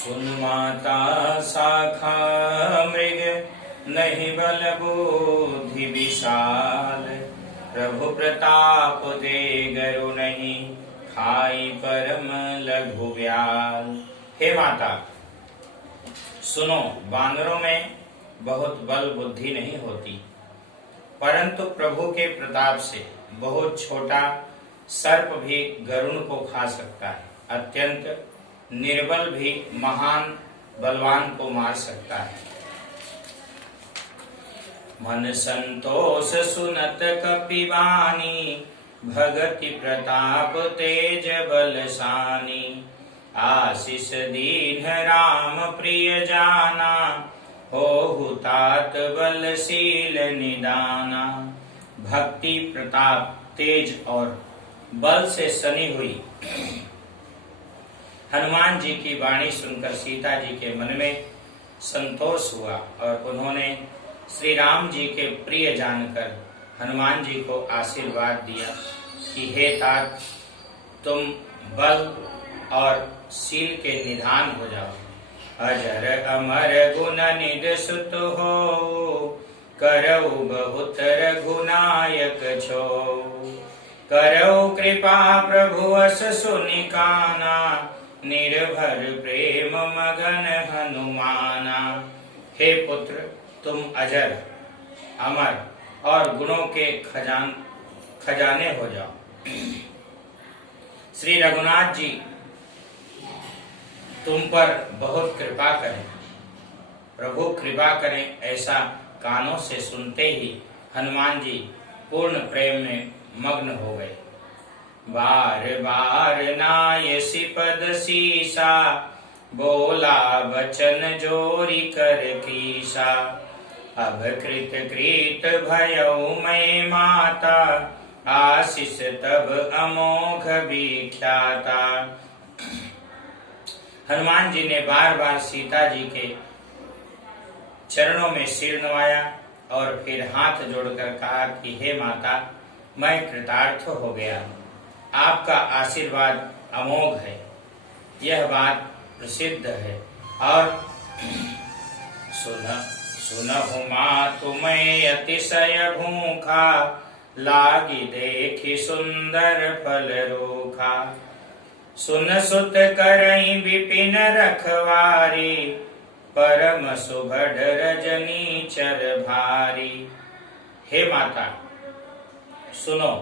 सुन माता शाखा मृग नहीं बल बुद्धि विशाल। प्रभु प्रताप दे गरु नहीं खाई परम लघु व्याल। हे माता सुनो, बानरों में बहुत बल बुद्धि नहीं होती, परंतु प्रभु के प्रताप से बहुत छोटा सर्प भी गरुड़ को खा सकता है। अत्यंत निर्बल भी महान बलवान को मार सकता है। मन संतोष सुनत कपिवानी, भगति प्रताप तेज बलसानी। आशीष दीन राम प्रिय जाना, होहु तात बलशील निदाना। भक्ति प्रताप तेज और बल से सनी हुई हनुमान जी की वाणी सुनकर सीता जी के मन में संतोष हुआ और उन्होंने श्री राम जी के प्रिय जानकर हनुमान जी को आशीर्वाद दिया कि हे तात, तुम बल और शील के निधान हो जाओ। अजर अमर गुण निध सुत हो, करऊ बहुत रघुनायक छो। करऊ कृपा प्रभु अस सुनिकाना, निर्भर प्रेम मगन हनुमाना। हे पुत्र, तुम अजर अमर और गुणों के खजाने हो जाओ। श्री रघुनाथ जी तुम पर बहुत कृपा करें, प्रभु कृपा करें, ऐसा कानों से सुनते ही हनुमान जी पूर्ण प्रेम में मग्न हो गए। बार बार नायसी पद सीसा, बोला बचन जोरी कर कीसा। अब कृत कृत भयउ मैं माता, आशीष तब अमोघ विख्याता। हनुमान जी ने बार बार सीता जी के चरणों में सिर नवाया और फिर हाथ जोड़कर कहा कि हे माता, मैं कृतार्थ हो गया, आपका आशीर्वाद अमोघ है, यह बात प्रसिद्ध है। और सुनहु मातु मैं अतिशय भूखा, लागी देखी सुंदर फल रूखा। सुन सुत करई विपिन रखवारी, परम सुभड रजनी चर भारी। हे माता सुनो,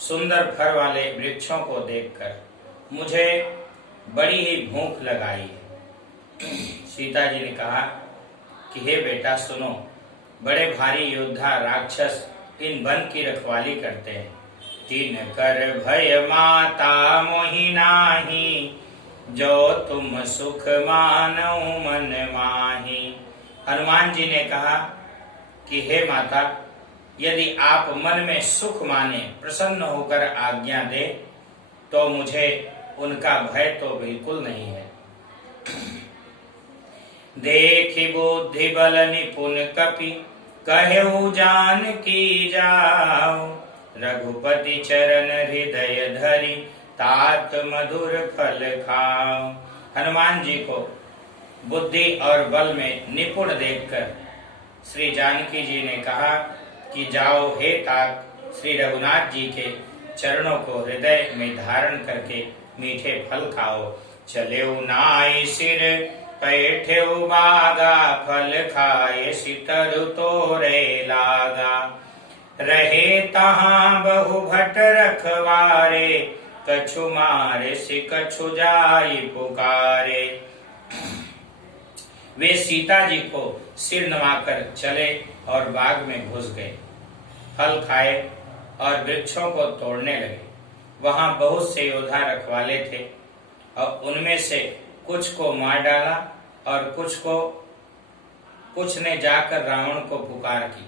सुंदर फल वाले वृक्षों को देखकर मुझे बड़ी ही भूख लगाई है। सीता जी ने कहा कि हे बेटा सुनो, बड़े भारी योद्धा राक्षस इन वन की रखवाली करते हैं। तीन कर भय माता मोहि नाही, जो तुम सुख मानऊ मन माही। हनुमान जी ने कहा कि हे माता, यदि आप मन में सुख माने, प्रसन्न होकर आज्ञा दे, तो मुझे उनका भय तो बिल्कुल नहीं है। देखि बुद्धि बल निपुण कपि, कहऊ जान की जाओ। रघुपति चरण हृदय धरि, तात मधुर फल खाओ। हनुमान जी को बुद्धि और बल में निपुण देखकर श्री जानकी जी ने कहा कि जाओ हे तात, श्री रघुनाथ जी के चरणों को हृदय में धारण करके मीठे फल खाओ। चलेऊ नाई सिर पैठेऊ बागा, फल खाए सितरु तोरे लागा। रहे तहाँ बहु भट रखवारे, कछु मारे सि कछु जाई पुकारे। वे सीता जी को सिर नवाकर चले और बाग में घुस गए, फल खाए और वृक्षों को तोड़ने लगे। वहां बहुत से योद्धा रखवाले थे और उनमें से कुछ को मार डाला और कुछ ने जाकर रावण को पुकार की।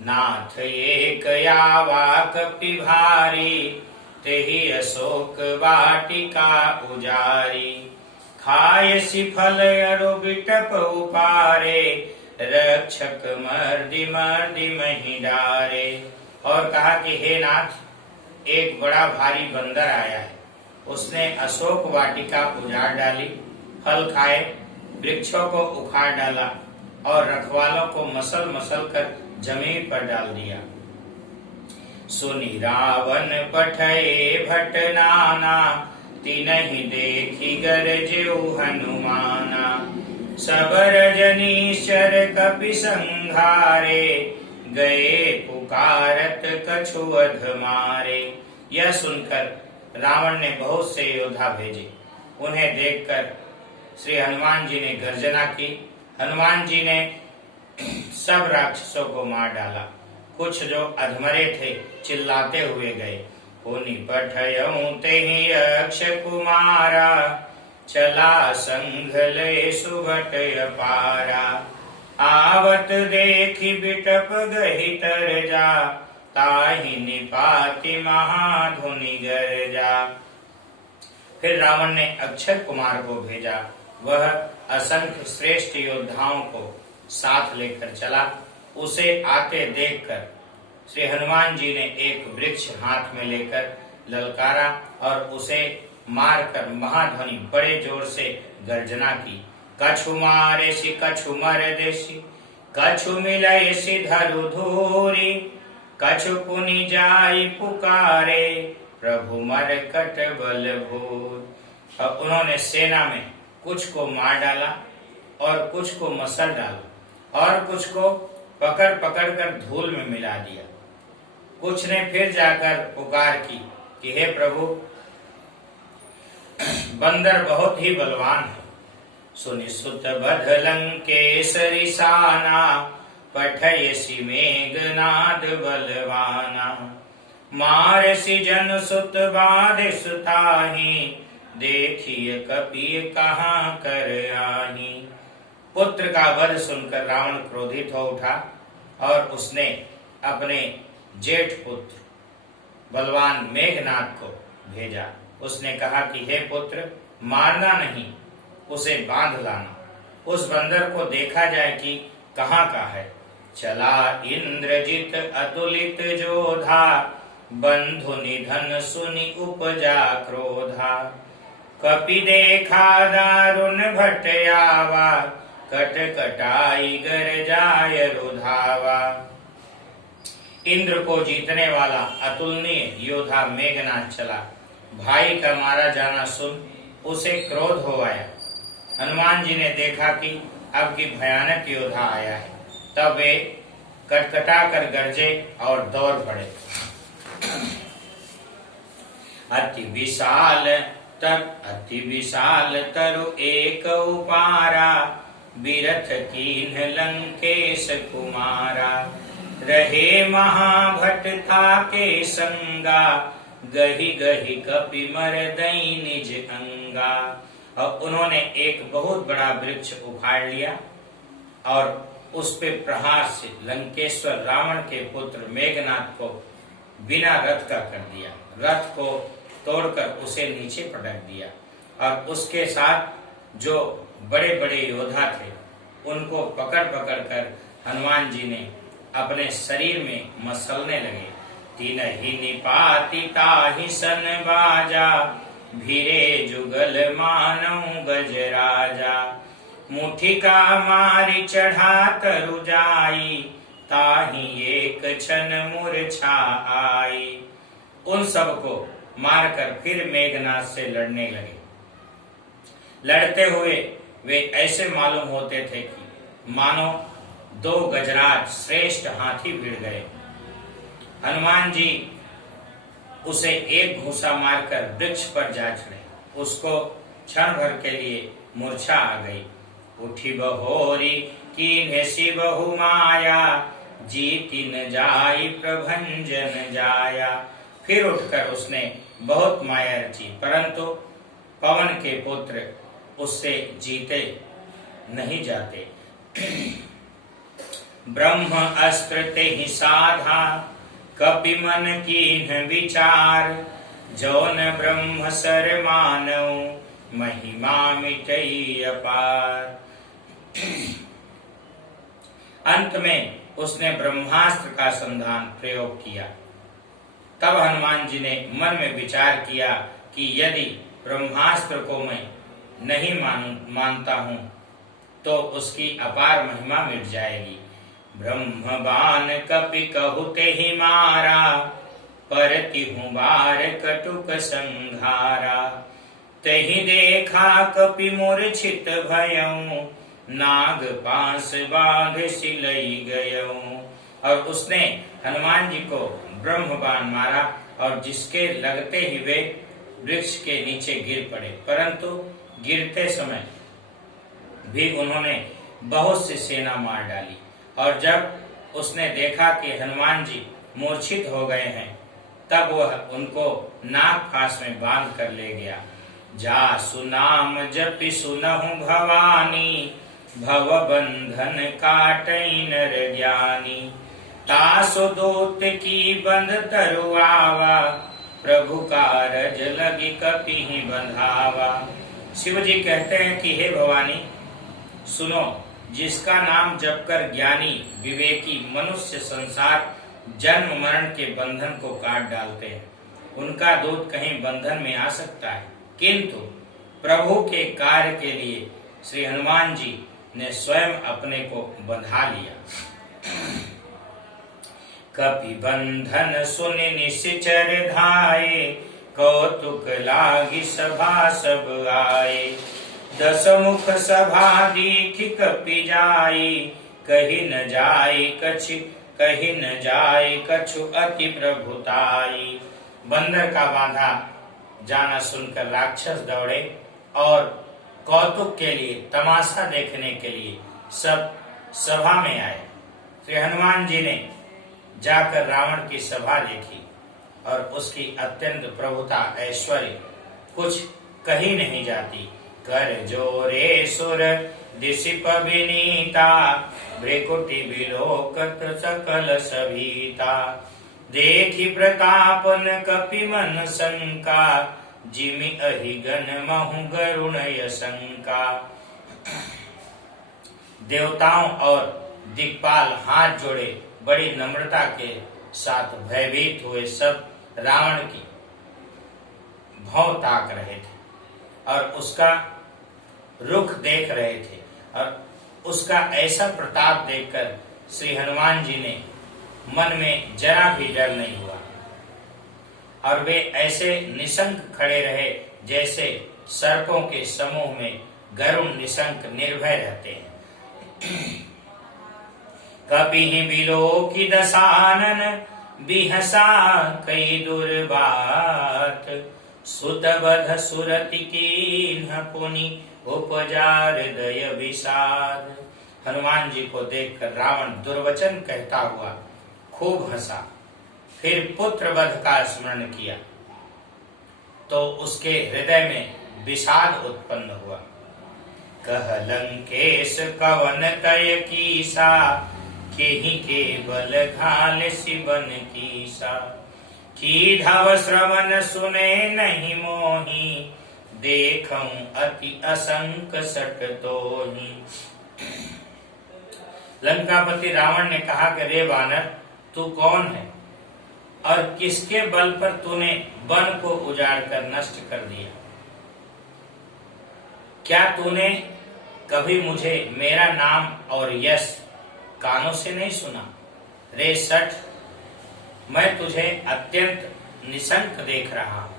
नाथ एक आवा कपि भारी, तेहि अशोक वाटिका उजारी। खाए सी फल अरु बिटप उपारे, रक्षक मर्दि मर्दि मही डारे। और कहा कि हे नाथ, एक बड़ा भारी बंदर आया है, उसने अशोक वाटिका उजाड़ डाली, फल खाए वृक्षों को उखाड़ डाला और रखवालों को मसल मसल कर जमीन पर डाल दिया। सुनी रावण पठये भट नाना, तिनहि देखी गरजेउ हनुमाना। सब रजनीश्वर कपि संघारे, गए पुकारत कछु अध मारे। यह सुनकर रावण ने बहुत से योद्धा भेजे। उन्हें देखकर श्री हनुमान जी ने गर्जना की। हनुमान जी ने सब राक्षसों को मार डाला। कुछ जो अधमरे थे चिल्लाते हुए गए। पुनि पठयउ तेहि अक्षय कुमारा, चला संघ ले सुभट अपारा। आवत देखी बिटप गही तर जा, ताहि निपाति महाधुनि गर्जा। फिर रावण ने अक्षय कुमार को भेजा। वह असंख्य श्रेष्ठ योद्धाओं को साथ लेकर चला। उसे आते देखकर श्री हनुमान जी ने एक वृक्ष हाथ में लेकर ललकारा और उसे मारकर महाध्वनि बड़े जोर से गर्जना की। कछु मारेसि कछु मर देसी, कछु मिलयसि धरु धूरी। कछु पुनि जाई पुकारे, प्रभु मरकट बल भूर। और उन्होंने सेना में कुछ को मार डाला और कुछ को मसल डाला और कुछ को पकड़ पकड़ कर धूल में मिला दिया। कुछ ने फिर जाकर पुकार की कि हे प्रभु, बंदर बहुत ही बलवान है। सुनि सुत बध लंकेसरि साना, पठयसि मेघनाद बलवाना। मारसि जन सुत बाधि सुताहि, देखिए कपि कहाँ कर आही। पुत्र का वध सुनकर रावण क्रोधित हो उठा और उसने अपने जेठ पुत्र बलवान मेघनाद को भेजा। उसने कहा कि हे पुत्र, मारना नहीं, उसे बांध लाना। उस बंदर को देखा जाए कि कहाँ का है। चला इंद्रजित अतुलित जोधा, बंधु निधन सुनि उपजा क्रोधा। कपि देखा दारुण भट आवा, कट कटाई गर जाय रुधावा। इंद्र को जीतने वाला अतुलनीय योद्धा मेघनाद चला। भाई का मारा जाना सुन उसे क्रोध हो आया। हनुमान जी ने देखा कि अब की भयानक योद्धा आया है। तब वे कटकटा कर गरजे और दौड़ पड़े। अति विशाल तरु एक उपारा, बिरथ कीन्ह लंकेश कुमारा। रहे महाभटता के संगा, गही गही कपि मर दई निज अंगा। और उन्होंने एक बहुत बड़ा वृक्ष उखाड़ लिया और उस पे प्रहार से लंकेश्वर रावण के पुत्र मेघनाद को बिना रथ का कर दिया। रथ को तोड़कर उसे नीचे पटक दिया और उसके साथ जो बड़े बड़े योद्धा थे उनको पकड़ पकड़ कर हनुमान जी ने अपने शरीर में मसलने लगे। तिनहि निपाति ताहि सन बाजा, भिरे जुगल मानऊ गजराजा। मुठी का मारी चढ़ा तरु जाई, ताहि एक क्षण मूर्छा आई। उन सबको मारकर फिर मेघनाद से लड़ने लगे। लड़ते हुए वे ऐसे मालूम होते थे कि मानो दो गजराज श्रेष्ठ हाथी भिड़ गए। हनुमान जी उसे एक घूंसा मारकर वृक्ष पर जा चढ़े। उसको क्षण भर के लिए मूर्छा आ गई। उठी बहोरी कीन्हे सिबहु माया, जीति न जाई प्रभंजन जाया। फिर उठकर उसने बहुत माया रची, परंतु पवन के पुत्र उससे जीते नहीं जाते। ब्रह्म अस्त्र तेहि साधा, कपि मन कीन्ह विचार। जौन ब्रह्म सर मानऊ, महिमा मिटई अपार। अंत में उसने ब्रह्मास्त्र का संधान प्रयोग किया। तब हनुमान जी ने मन में विचार किया कि यदि ब्रह्मास्त्र को मैं नहीं मानता हूँ तो उसकी अपार महिमा मिट जाएगी। ब्रह्मबान कपि कहुते ही मारा, परति हूँ बार कटुक संघारा। तही देखा कपि मूर्छित भयऊं, नाग पास बाध सिलई गयऊं। और उसने हनुमान जी को ब्रह्मबाण मारा और जिसके लगते ही वे वृक्ष के नीचे गिर पड़े, परंतु गिरते समय भी उन्होंने बहुत सी सेना मार डाली। और जब उसने देखा कि हनुमान जी मूर्छित हो गए हैं, तब वह उनको नाग फांस में बांध कर ले गया। जा सुनाम जपि सुनहु भवानी, भव बंधन काटई नर ज्ञानी। तासु दूत की बंध तरुआवा, प्रभु कारज लगी कपिहि बंधावा। शिव जी कहते हैं कि हे भवानी सुनो, जिसका नाम जपकर ज्ञानी विवेकी मनुष्य संसार जन्म मरण के बंधन को काट डालते हैं, उनका दूत कहीं बंधन में आ सकता है, किंतु प्रभु के कार्य के लिए श्री हनुमान जी ने स्वयं अपने को बंधा लिया। कपि बंधन सुनि निश्चर धाये, कौतुक लागी सभा सब आए। दस मुख सभा दीखि कपि जाई, कही न जाय कछु अति प्रभुताई। बंदर का बांधा जाना सुनकर राक्षस दौड़े और कौतुक के लिए, तमाशा देखने के लिए सब सभा में आए। श्री हनुमान जी ने जाकर रावण की सभा देखी और उसकी अत्यंत प्रभुता ऐश्वर्य कुछ कही नहीं जाती। कर जोरे सुर दिसिप विनीता, भ्रिकुटि विलोकत सकल सभीता। देखि प्रतापन कपि मन शंका, जिमि अहिगन महु गरुण यशंका। देवताओं और दिक्पाल हाथ जोड़े बड़ी नम्रता के साथ भयभीत हुए सब रावण की भौं ताक रहे थे और उसका रुख देख रहे थे। और उसका ऐसा प्रताप देखकर श्री हनुमान जी ने मन में जरा भी डर नहीं हुआ और वे ऐसे निशंक खड़े रहे जैसे सर्पों के समूह में गरुण निशंक निर्भय रहते हैं। कपिहि बिलोकि दसानन, बिहसा कई दुर्बात। सुत बध सुरति कीन्ह पुनि, उपजार दय विषाद। हनुमान जी को देखकर रावण दुर्वचन कहता हुआ खूब हंसा, फिर पुत्र वध का स्मरण किया तो उसके हृदय में विषाद उत्पन्न हुआ। कह लंकेश कवन तय कीसा, केहि के बल घाल सिबन कीसा। की धव श्रवण सुने नहीं मोही, देखऊं अति असंक सट तोही। लंकापति रावण ने कहा कि रे वानर, तू कौन है और किसके बल पर तूने वन को उजाड़ कर नष्ट कर दिया? क्या तूने कभी मुझे मेरा नाम और यश कानों से नहीं सुना? रे सठ, मैं तुझे अत्यंत निशंक देख रहा हूं।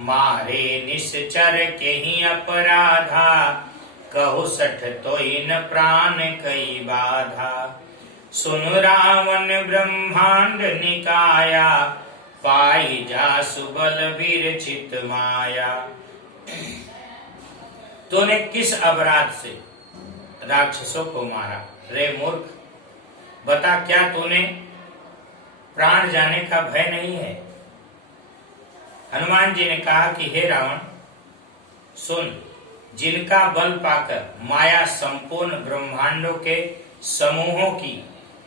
मारे निश्चर के ही अपराधा, कहु सठ तोई न प्राण कई बाधा। सुन रावण ब्रह्मांड निकाया, पाई जासु बल विरचित माया। तूने किस अपराध से राक्षसों को मारा? रे मूर्ख, बता, क्या तूने प्राण जाने का भय नहीं है? हनुमान जी ने कहा कि हे रावण सुन, जिनका बल पाकर माया संपूर्ण ब्रह्मांडों के समूहों की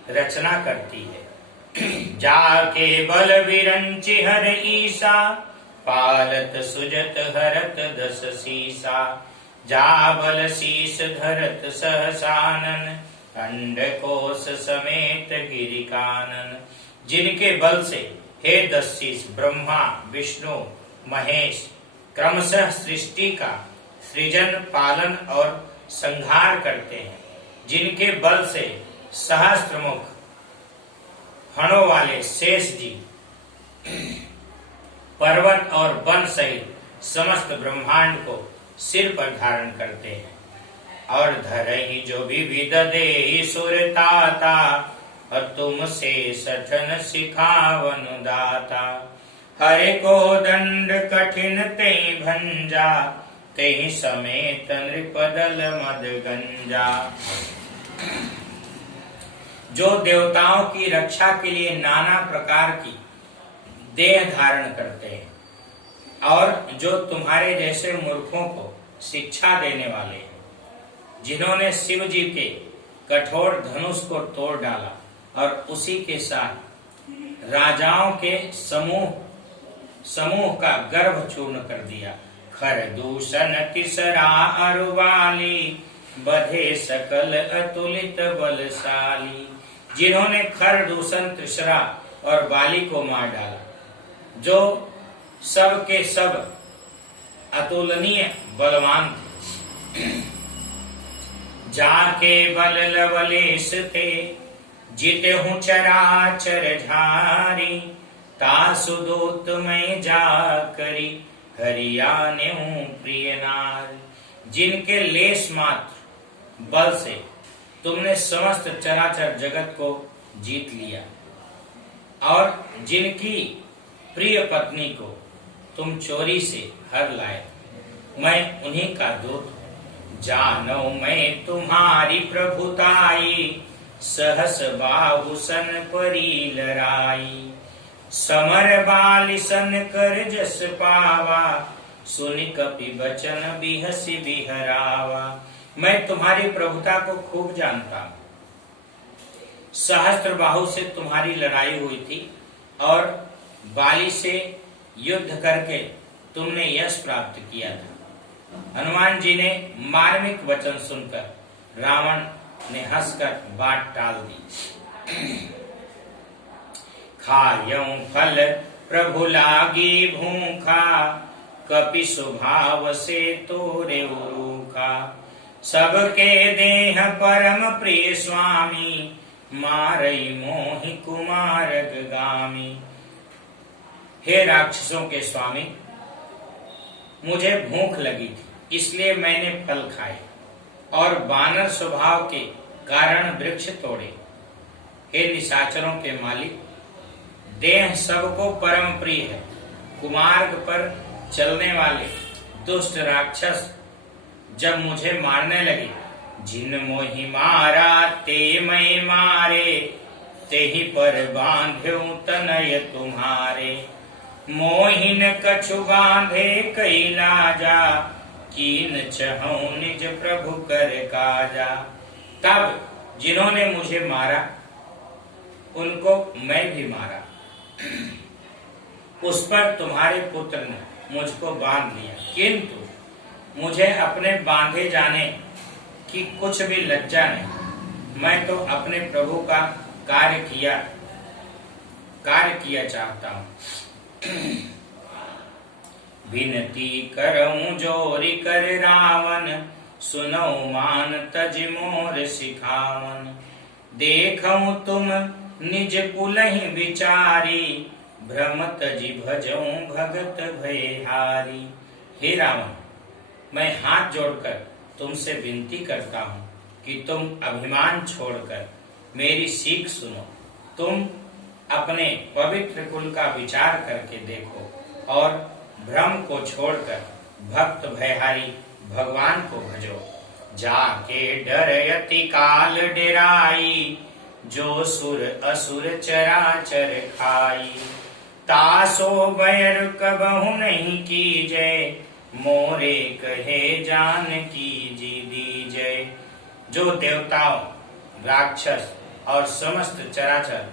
रचना करती है। जाके बल विरंचि हर ईसा, पालत सुजत हरत दस सीसा। जा बल शीस धरत सहसानन, अंडकोश समेत गिरिकानन। जिनके बल से हे दस शीस ब्रह्मा विष्णु महेश क्रमशः सृष्टि का सृजन पालन और संहार करते हैं, जिनके बल से सहस्त्रमुख फणों वाले शेष जी पर्वत और वन सहित समस्त ब्रह्मांड को सिर पर धारण करते हैं। और धरहि जो विविध देहि सुरताता, और तुमसे सठन सिखावन दाता। हरे को दंड कठिन तेहि भंजा, तेहि समेत नृपदल मद गंजा। जो देवताओं की रक्षा के लिए नाना प्रकार की देह धारण करते हैं, और जो तुम्हारे जैसे मूर्खों को शिक्षा देने वाले हैं, जिन्होंने शिव जी के कठोर धनुष को तोड़ डाला और उसी के साथ राजाओं के समूह का गर्भ चूर्ण कर दिया। खर दूषण तिसरा अरुवाली, बधे सकल अतुलित बलशाली। जिन्होंने खर दूषण तिसरा और बाली को मार डाला, जो सब के सब अतुलनीय बलवान थे। जाके बल लवलेश थे, जिते हूँ चराचर झारी। तासु दूत मैं जा करी, हरियाने हूँ प्रिय नार। जिनके लेश मात्र बल से तुमने समस्त चराचर जगत को जीत लिया, और जिनकी प्रिय पत्नी को तुम चोरी से हर लाए, मैं उन्हीं का दूत हूँ। जानो मैं तुम्हारी प्रभुताई, सहस बाहु सन परी लराई। समर बाली सन कर जस पावा, सुनि कपि बचन बिहसी बिहरावा। मैं तुम्हारी प्रभुता को खूब जानता हूँ। सहस्त्र बाहु से तुम्हारी लड़ाई हुई थी, और बाली से युद्ध करके तुमने यश प्राप्त किया था। हनुमान जी ने मार्मिक वचन सुनकर रावण ने हंसकर बात टाल दी। खायं फल प्रभु लागी भूखा, कपि स्वभाव से तोरे रूखा। सबके देह परम प्रिय स्वामी, मारई मोहि कुमारग गामी। हे राक्षसों के स्वामी, मुझे भूख लगी थी, इसलिए मैंने फल खाए और बानर स्वभाव के कारण वृक्ष तोड़े। हे निशाचरों के मालिक, देह सबको परम प्रिय है। कुमार्ग पर चलने वाले दुष्ट राक्षस जब मुझे मारने लगे, जिन मोहि मारा ते मैं मारे, तेहि पर बांध्यो तनय तुम्हारे। मोहिन कछु बांधे कैलाजा, कीन चहु निज प्रभु कर काजा। तब जिन्होंने मुझे मारा, उनको मैं भी मारा। उस पर तुम्हारे पुत्र ने मुझको बांध लिया, किंतु मुझे अपने बांधे जाने की कुछ भी लज्जा नहीं। मैं तो अपने प्रभु का कार्य किया चाहता हूँ। विनती करऊं जोरी कर रावण, सुनो मान तज मोर सिखावन। देखऊं तुम निज कुलहि विचारी, भ्रम तजि भजऊं भगत भयहारी। हे रावण, मैं हाथ जोड़कर तुमसे विनती करता हूँ कि तुम अभिमान छोड़कर मेरी सीख सुनो। तुम अपने पवित्र कुल का विचार करके देखो और भ्रम को छोड़कर भक्त भयहारी भगवान को भजो। जाके डर यति काल डेराई, जो सुर असुर चराचर खाई। तासो बैर कबहु नहीं कीजय, मोरे कहे जान की जी दीजय। जो देवताओं, राक्षस और समस्त चराचर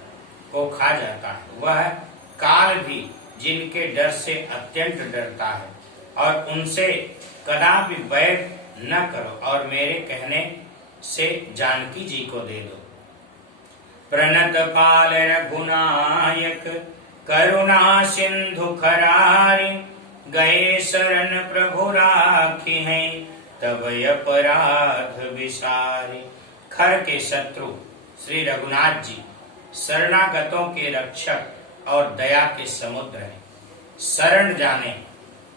को खा जाता है, वह काल भी जिनके डर से अत्यंत डरता है, और उनसे कदापि बैर न करो और मेरे कहने से जानकी जी को दे दो। प्रणत पाल रघुनायक, करुणा सिंधु खरारी। गए शरण प्रभु राखी हैं, तब अपराध विसारे। खर के शत्रु श्री रघुनाथ जी शरणागतों के रक्षक और दया के समुद्र हैं। शरण जाने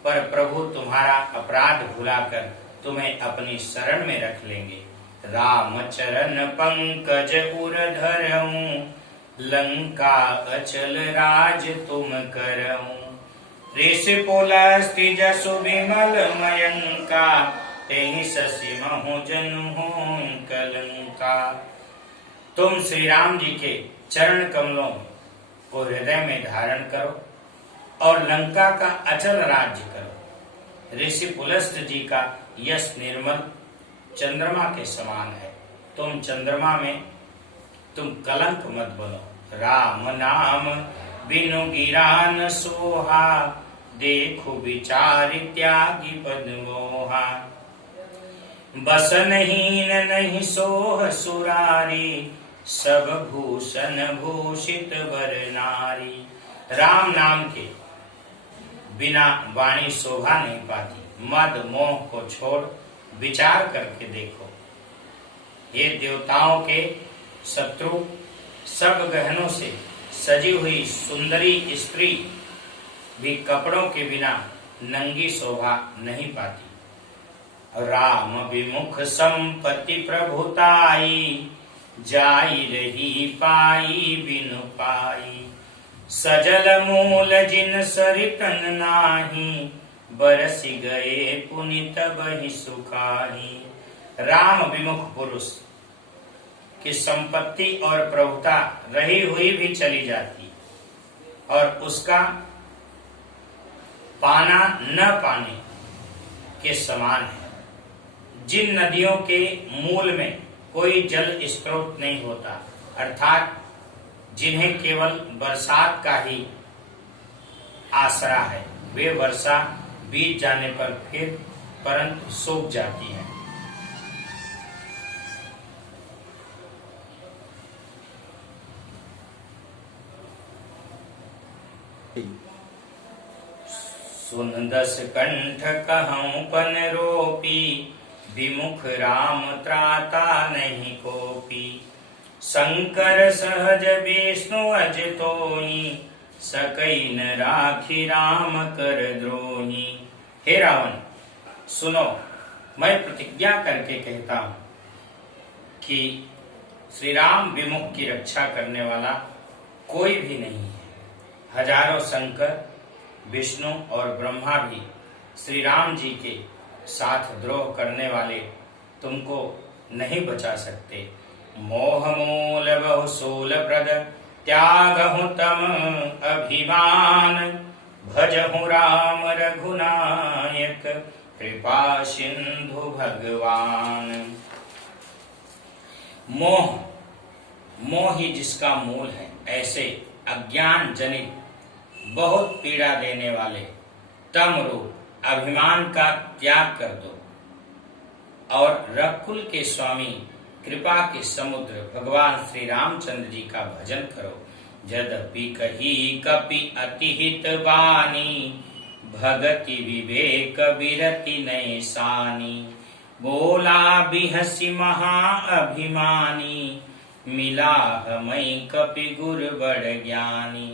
पर प्रभु तुम्हारा अपराध भुलाकर तुम्हें अपनी शरण में रख लेंगे। राम चरण पंकज उर धरऊं, लंका अचल राज तुम करऊं। ऋषि पुलस्ति जसु विमल मयंका, तेहि शशि महु जन्मु कलंका। तुम श्री राम जी के चरण कमलों को हृदय में धारण करो और लंका का अचल राज्य करो। ऋषि पुलस्त जी का यश निर्मल चंद्रमा के समान है। तुम चंद्रमा में तुम कलंक मत बनो। राम नाम बिनु गिरा न सोहा, देखो विचार त्यागी पद मोहा। बसन हीन नहीं सोह सुरारी, सब भूषण भूषित वर नारी। राम नाम के बिना वाणी शोभा नहीं पाती। मद मोह को छोड़ विचार करके देखो। ये देवताओं के शत्रु सब गहनों से सजी हुई सुंदरी स्त्री भी कपड़ों के बिना नंगी शोभा नहीं पाती। राम विमुख संपत्ति प्रभुताई, जाई रही पाई बिनु पाई। सजल मूल जिन सरितन नाही, बरसी गए पुनित बहि सुखाही। राम विमुख पुरुष की संपत्ति और प्रभुता रही हुई भी चली जाती और उसका पाना न पाने के समान है। जिन नदियों के मूल में कोई जल स्रोत नहीं होता, अर्थात जिन्हें केवल बरसात का ही आसरा है, वे वर्षा बीत जाने पर फिर परंतु सूख जाती है। सुन दस कंठ कहूं पन रोपी, विमुख राम त्राता नहीं कोपी। शंकर सहज विष्णु अज तोहि, सकई न राखी राम कर द्रोही। हे रावण, सुनो, मैं प्रतिज्ञा करके कहता हूं कि श्री राम विमुख की रक्षा करने वाला कोई भी नहीं है। हजारों शंकर, विष्णु और ब्रह्मा भी श्री राम जी के साथ द्रोह करने वाले तुमको नहीं बचा सकते। मोह मूल बहु सूल प्रद, त्यागहु तम अभिमान। भजहु राम रघुनायक, कृपा सिंधु भगवान। मोह ही जिसका मूल है, ऐसे अज्ञान जनित बहुत पीड़ा देने वाले तम रूप अभिमान का त्याग कर दो और रघुकुल के स्वामी कृपा के समुद्र भगवान श्री रामचंद्र जी का भजन करो। यद्यपि कही कपि अतिहित वाणी, भगति विवेक विरति नय सानी। बोला बिहसी महा अभिमानी, मिला हमै कपि गुर बड़ ज्ञानी।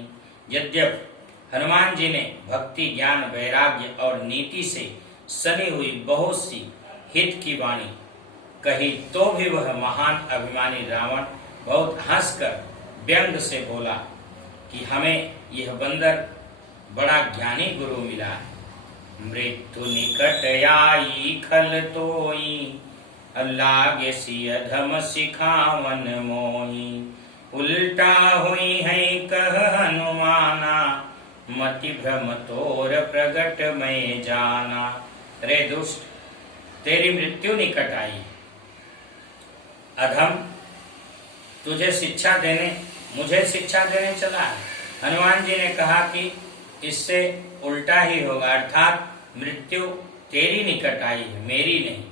यद्यप हनुमान जी ने भक्ति, ज्ञान, वैराग्य और नीति से सनी हुई बहुत सी हित की वाणी कही, तो भी वह महान अभिमानी रावण बहुत हंसकर व्यंग से बोला कि हमें यह बंदर बड़ा ज्ञानी गुरु मिला है। मृत्यु निकट आई खल तोई, लागे सी अधम सिखावन मोही। उल्टा हुई है कह हनुमाना, मति भ्रम तोर प्रगट में जाना। रे दुष्ट, तेरी मृत्यु निकट आई। अधम तुझे शिक्षा देने, मुझे शिक्षा देने चला है। हनुमान जी ने कहा कि इससे उल्टा ही होगा, अर्थात मृत्यु तेरी निकट आई है, मेरी नहीं।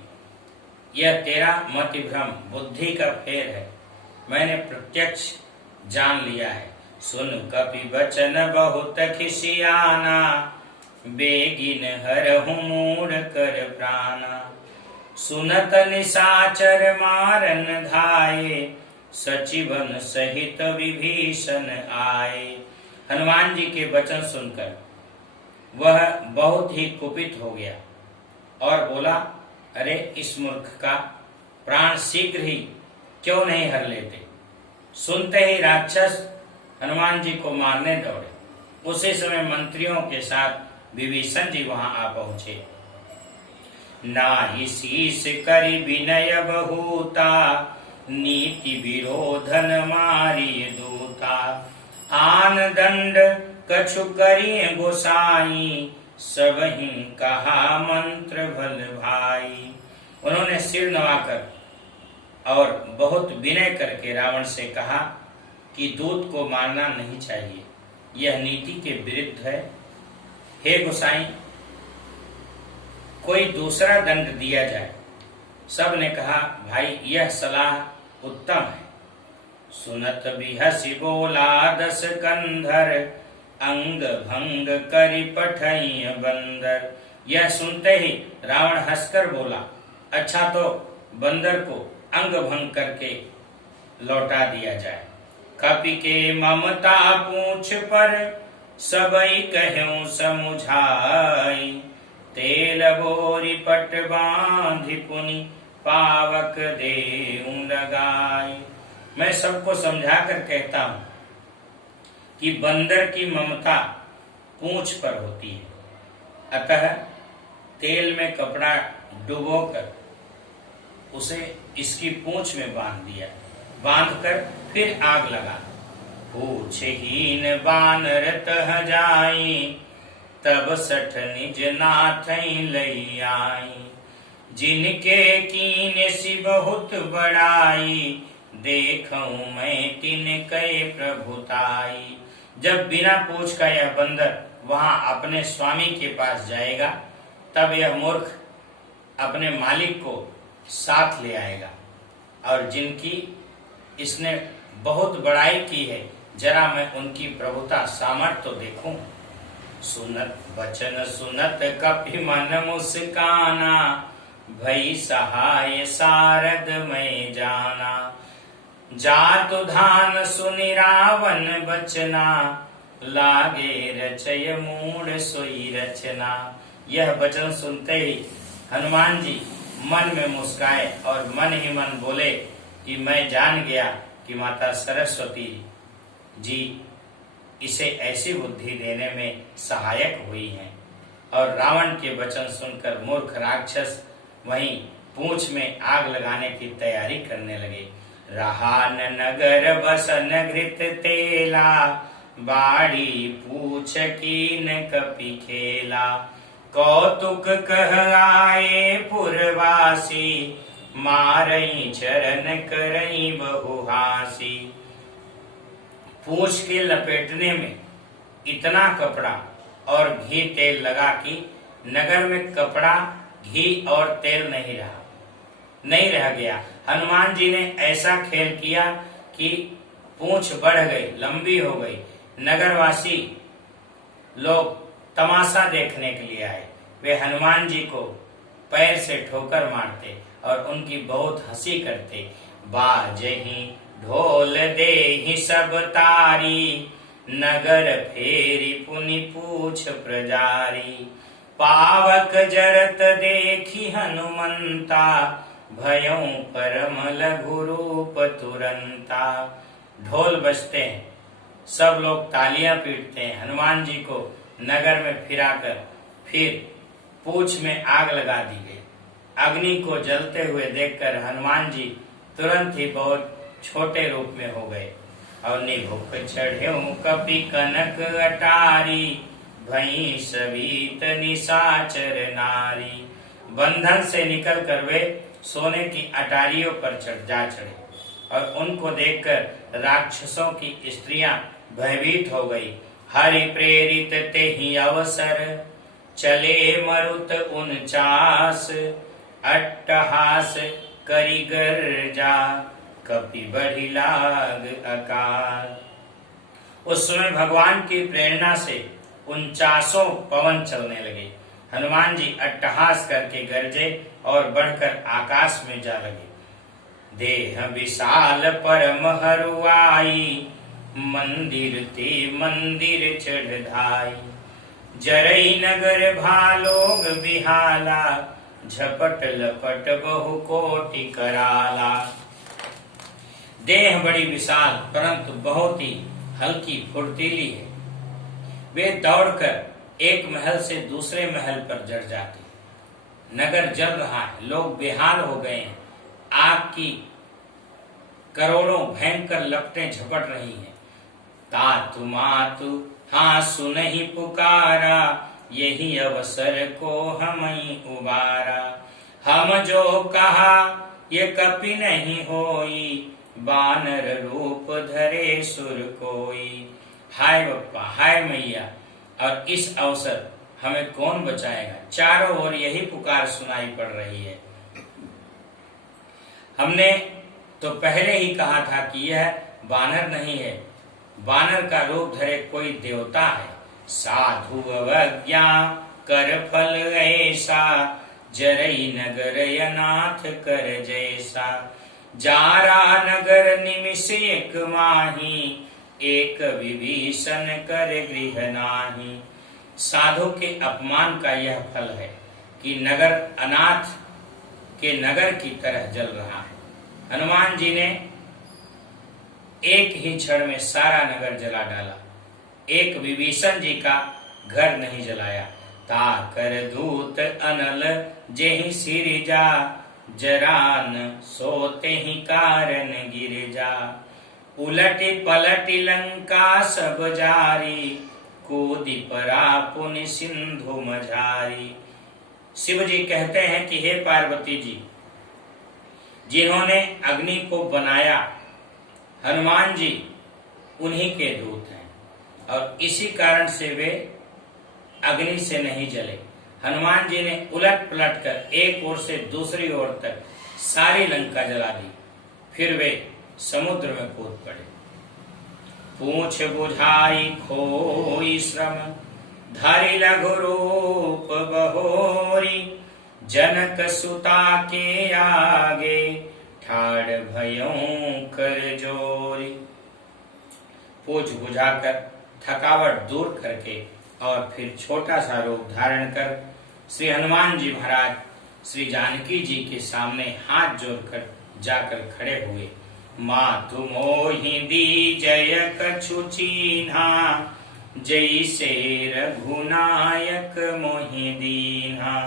यह तेरा मति भ्रम, बुद्धि का फेर है। मैंने प्रत्यक्ष जान लिया है। सुन कपि बचन बहुत खिसियाना, बेगिन हरहु मूढ़ कर प्राणा। सुनत निशाचर मारन धाये, सचिवन सहित विभीषण आए। हनुमान जी के वचन सुनकर वह बहुत ही कुपित हो गया और बोला, अरे इस मूर्ख का प्राण शीघ्र ही क्यों नहीं हर लेते। सुनते ही राक्षस हनुमान जी को मारने दौड़े। उसी समय मंत्रियों के साथ विभीषण जी वहां आ पहुंचे। नाहि शीस करि विनय बहुता, नीति विरोधन मारिय दूता। आन दंड कछु करिय गोसाई, सबहि कहा मंत्र भल भाई। उन्होंने सिर नवाकर और बहुत विनय करके रावण से कहा कि दूत को मारना नहीं चाहिए, यह नीति के विरुद्ध है। हे गोसाई, कोई दूसरा दंड दिया जाए। सब ने कहा, भाई यह सलाह उत्तम है। सुनत बिहसि बोला दस कंधर, अंग भंग करि पठई बंदर। यह सुनते ही रावण हंसकर बोला, अच्छा तो बंदर को अंग भंग करके लौटा दिया जाए। कपि के ममता पूछ पर, सबई कहूं समुझाई। तेल बोरी पट बांधि पुनि, पावक देऊं लगाई। मैं सबको समझा कर कहता हूं कि बंदर की ममता पूंछ पर होती है, अतः तेल में कपड़ा डुबोकर उसे इसकी पूंछ में बांध दिया। बांधकर फिर आग लगा। पूछहीन बानर तह जाई, तब सठ निज नाथई लई आई। जिनके कीन सी बहुत बड़ाई, देखूं मैं तिनके प्रभुताई। जब बिना पूछ का यह बंदर वहां अपने स्वामी के पास जाएगा, तब यह मूर्ख अपने मालिक को साथ ले आएगा। और जिनकी इसने बहुत बड़ाई की है, जरा मैं उनकी प्रभुता सामर्थ्य तो देखूं। सुनत वचन सुनत कपि मन मुस्काना, भई सहाय सारद मैं जाना। जातु धान सुनि रावण बचना, लागे रचय मूढ़ सोई रचना। यह वचन सुनते ही हनुमान जी मन में मुस्काए और मन ही मन बोले कि मैं जान गया कि माता सरस्वती जी इसे ऐसी बुद्धि देने में सहायक हुई हैं। और रावण के वचन सुनकर मूर्ख राक्षस वहीं पूंछ में आग लगाने की तैयारी करने लगे। रहा न नगर बसन घृत तेला, बाड़ी पूछ कीन कपि खेला। कौतुक कह आए पुरवासी, मारई चरण करई बहुहासी। पूंछ के लपेटने में इतना कपड़ा और घी तेल लगा कि नगर में कपड़ा, घी और तेल नहीं रह गया। हनुमान जी ने ऐसा खेल किया कि पूंछ बढ़ गई, लंबी हो गई। नगरवासी लोग तमाशा देखने के लिए आए। वे हनुमान जी को पैर से ठोकर मारते और उनकी बहुत हंसी करते। बाजहि ढोल देहि सब तारी, नगर फेरी पुनि पूछ प्रजारी। पावक जरत देखी हनुमंता, भयों परम लघु रूप तुरंता। ढोल बजते हैं, सब लोग तालियां पीटते हैं। हनुमान जी को नगर में फिराकर फिर पूंछ में आग लगा दी गई। अग्नि को जलते हुए देखकर हनुमान जी तुरंत ही बहुत छोटे रूप में हो गए। और निभुक चढ़्यों कपि कनक अटारी, भई सवित निशाचर नारी। बंधन से निकल कर वे सोने की अटारियों पर चढ़े और उनको देखकर राक्षसों की स्त्रियां भयभीत हो गई। हरि प्रेरित तेहि अवसर, चले मरुत 49 अट्टहास करि गर्जा, कपि बढ़ि लाग अकाल। उस समय भगवान की प्रेरणा से 49 पवन चलने लगे। हनुमान जी अट्टहास करके गरजे और बढ़कर आकाश में जा लगे। देह विशाल परम हरुआई, मंदिर ते मंदिर चढ़ धाई। जरई नगर भालोग बिहाला, झपट लपट बहु कोटि कराला। देह बड़ी विशाल परंतु बहुत ही हल्की फुर्तीली है। वे दौड़कर एक महल से दूसरे महल पर चढ़ जाते। नगर जल रहा है, लोग बेहाल हो गए हैं। आग की करोड़ों भयंकर लपटें झपट रही हैं। तातु मातु हाँ सुनहि पुकारा, यही अवसर को हमई उबारा। हम जो कहा ये कपि नहीं होई, बानर रूप धरे सुर कोई। हाय बप्पा, हाय मैया, और इस अवसर हमें कौन बचाएगा। चारों ओर यही पुकार सुनाई पड़ रही है। हमने तो पहले ही कहा था कि यह बानर नहीं है, बानर का रूप धरे कोई देवता है। साधु अवज्ञा कर फल ऐसा, जरई नगर अनाथ कर जैसा। जारा नगर निमिष एक माही, एक विभीषण कर गृह नाही। साधु के अपमान का यह फल है कि नगर अनाथ के नगर की तरह जल रहा है। हनुमान जी ने एक ही क्षण में सारा नगर जला डाला। एक विभीषण जी का घर नहीं जलाया। ताकर दूत अनल जेहि सिर जा, जरान सोते ही कारण गिर जा। उलटी पलटी लंका सब जारी, कूदी परा पुनि सिंधु मझारी। शिव जी कहते हैं कि हे पार्वती जी, जिन्होंने अग्नि को बनाया, हनुमान जी उन्हीं के दूत हैं और इसी कारण से वे अग्नि से नहीं जले। हनुमान जी ने उलट पलट कर एक ओर से दूसरी ओर तक सारी लंका जला दी। फिर वे समुद्र में कूद पड़े। पूछ बुझाई खोई श्रम, धरि लघु रूप बहोरी। जनक सुता के आगे, ठाड़ भयों कर जोरी। पूछ बुझाकर थकावट दूर करके और फिर छोटा सा रूप धारण कर श्री हनुमान जी महाराज श्री जानकी जी के सामने हाथ जोड़कर जाकर खड़े हुए। मातु मोहि दीजय कछु चीन्हा, जैसे रघुनायक मोहि दीन्हा।